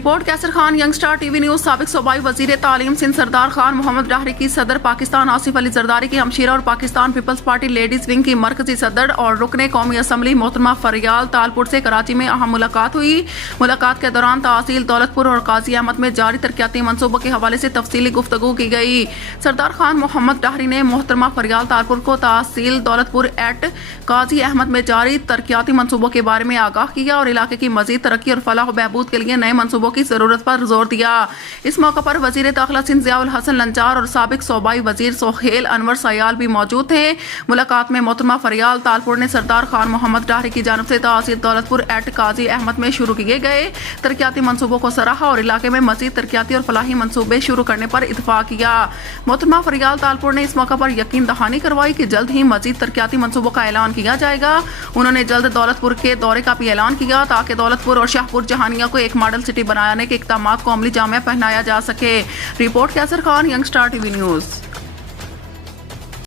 Report کیسر Khan young star T V news. سابق صوبائی وزیر تعلیم سندھ سردار خان محمد ڈاہری کی صدر پاکستان آصف علی زرداری کی ہمشیرہ اور Pakistan Peoples Party ladies wing کی مرکزی صدر اور رکن قومی اسمبلی محترمہ فریال تالپور سے کراچی میں اہم ملاقات ہوئی۔ ملاقات کے دوران تحصیل دولت پور اور قاضی احمد میں جاری ترقیاتی منصوبوں کے حوالے سے تفصیلی گفتگو کی گئی۔ سردار خان محمد ڈاہری نے محترمہ فریال تالپور کو تحصیل دولت پور ایٹ قاضی احمد میں جاری ترقیاتی منصوبوں کے بارے میں آگاہ کیا اور علاقے کی مزید ترقی اور فلاح و بہبود کے لیے نئے منصوبوں کی ضرورت پر زور دیا۔ اس موقع پر وزیر داخلہ سندھ ضیاء الحسن لنچار اور سابق صوبائی وزیر سہیل انور سیال بھی موجود تھے۔ ملاقات میں محترمہ فریال تالپور نے سردار خان محمد ڈاہری کی جانب سے تحصیل دولت پور ایٹ قاضی احمد میں شروع کیے گئے ترقیاتی منصوبوں کو سراہا اور علاقے میں مزید ترقیاتی اور فلاحی منصوبے شروع کرنے پر اتفاق کیا۔ محترمہ فریال تالپور نے اس موقع پر یقین دہانی کروائی کہ جلد ہی مزید ترقیاتی منصوبوں کا اعلان کیا جائے گا۔ انہوں نے جلد دولت پور کے دورے کا بھی اعلان کیا تاکہ دولت پور اور شاہپور جہانیہ کو ایک ماڈل سٹی بنانے کے اقدامات کو عملی جامہ پہنایا جا سکے۔ رپورٹ کیسر Khan young star T V news.